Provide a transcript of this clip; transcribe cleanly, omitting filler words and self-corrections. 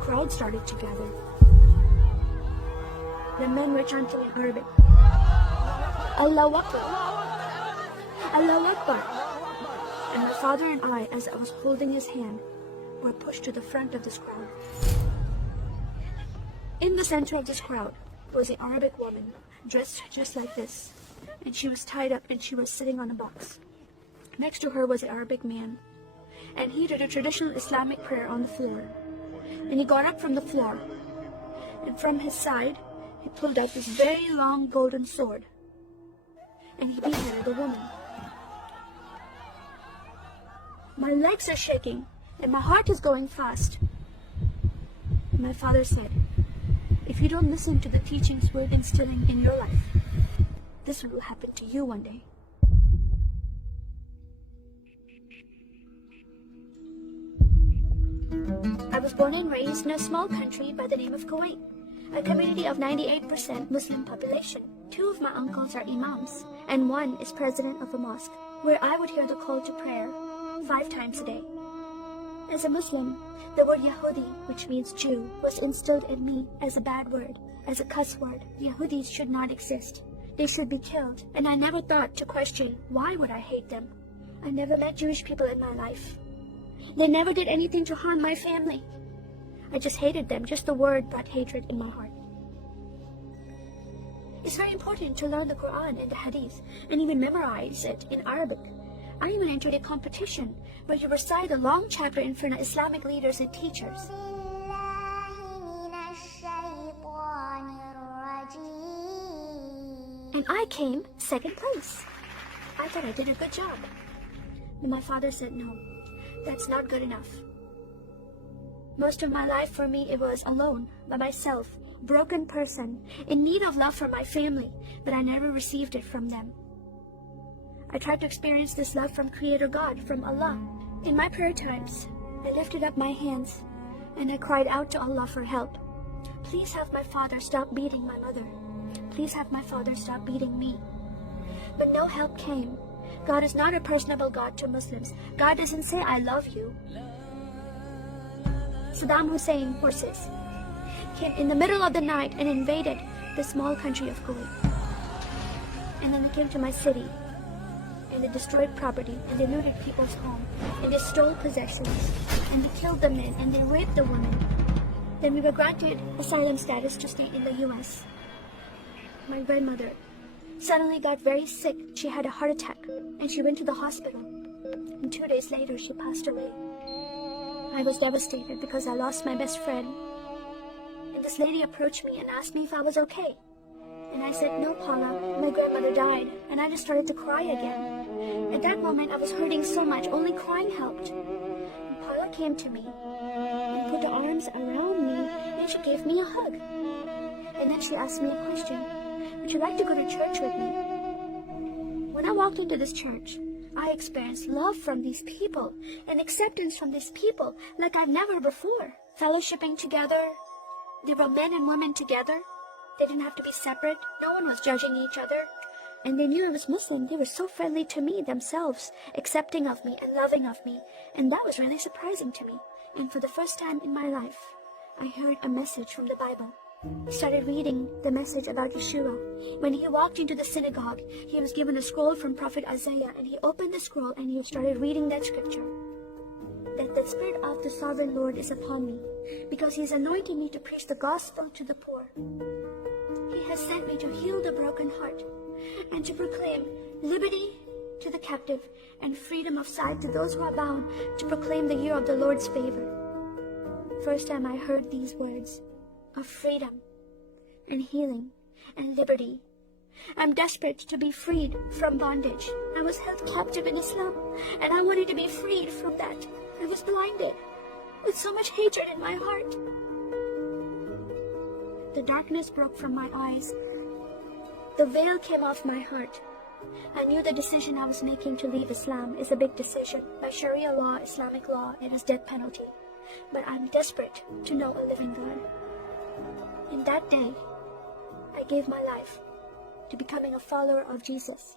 crowd started to gather. The men were chanting in Arabic, Allahu Akbar, Allahu Akbar. And my father and I, as I was holding his hand, were pushed to the front of this crowd. In the center of this crowd was an Arabic woman, dressed just like this, and she was tied up and she was sitting on a box. Next to her was an Arabic man, and he did a traditional Islamic prayer on the floor. And he got up from the floor, and from his side, he pulled out this very long golden sword, and he beheaded the woman. My legs are shaking, and my heart is going fast. My father said, if you don't listen to the teachings we're instilling in your life, this will happen to you one day. I was born and raised in a small country by the name of Kuwait, a community of 98% Muslim population. 2 of my uncles are imams, and 1 is president of a mosque, where I would hear the call to prayer 5 times a day. As a Muslim, the word Yahudi, which means Jew, was instilled in me as a bad word, as a cuss word. Yahudis should not exist. They should be killed, and I never thought to question why would I hate them. I never met Jewish people in my life. They never did anything to harm my family. I just hated them. Just the word brought hatred in my heart. It's very important to learn the Quran and the Hadith, and even memorize it in Arabic. I even entered a competition where you recite a long chapter in front of Islamic leaders and teachers. And I came 2nd place. I thought I did a good job. But my father said, no, that's not good enough. Most of my life for me, it was alone, by myself, broken person, in need of love from my family, but I never received it from them. I tried to experience this love from Creator God, from Allah. In my prayer times, I lifted up my hands and I cried out to Allah for help. Please have my father stop beating my mother. Please have my father stop beating me. But no help came. God is not a personable God to Muslims. God doesn't say, I love you. Saddam Hussein forces came in the middle of the night and invaded the small country of Kuwait. And then they came to my city, and they destroyed property, and they looted people's homes, and they stole possessions, and they killed the men, and they raped the women. Then we were granted asylum status to stay in the U.S. My grandmother suddenly got very sick. She had a heart attack, and she went to the hospital. And 2 days later, she passed away. I was devastated because I lost my best friend. And this lady approached me and asked me if I was okay. And I said, no, Paula, my grandmother died. And I just started to cry again. At that moment, I was hurting so much, only crying helped. And Paula came to me and put her arms around me, and she gave me a hug. And then she asked me a question. Would you like to go to church with me? When I walked into this church, I experienced love from these people and acceptance from these people like I've never before. Fellowshipping together. They were men and women together. They didn't have to be separate. No one was judging each other. And they knew I was Muslim. They were so friendly to me themselves, accepting of me and loving of me. And that was really surprising to me. And for the first time in my life, I heard a message from the Bible. I started reading the message about Yeshua. When he walked into the synagogue, he was given a scroll from Prophet Isaiah, and he opened the scroll and he started reading that scripture. That the Spirit of the Sovereign Lord is upon me, because he has anointed me to preach the gospel to the poor. He has sent me to heal the broken heart, and to proclaim liberty to the captive, and freedom of sight to those who are bound, to proclaim the year of the Lord's favor. First time I heard these words of freedom and healing and liberty. I'm desperate to be freed from bondage. I was held captive in Islam, and I wanted to be freed from that. I was blinded with so much hatred in my heart. The darkness broke from my eyes. The veil came off my heart. I knew the decision I was making to leave Islam is a big decision. By Sharia law, Islamic law, it is death penalty. But I'm desperate to know a living God. In that day, I gave my life to becoming a follower of Jesus.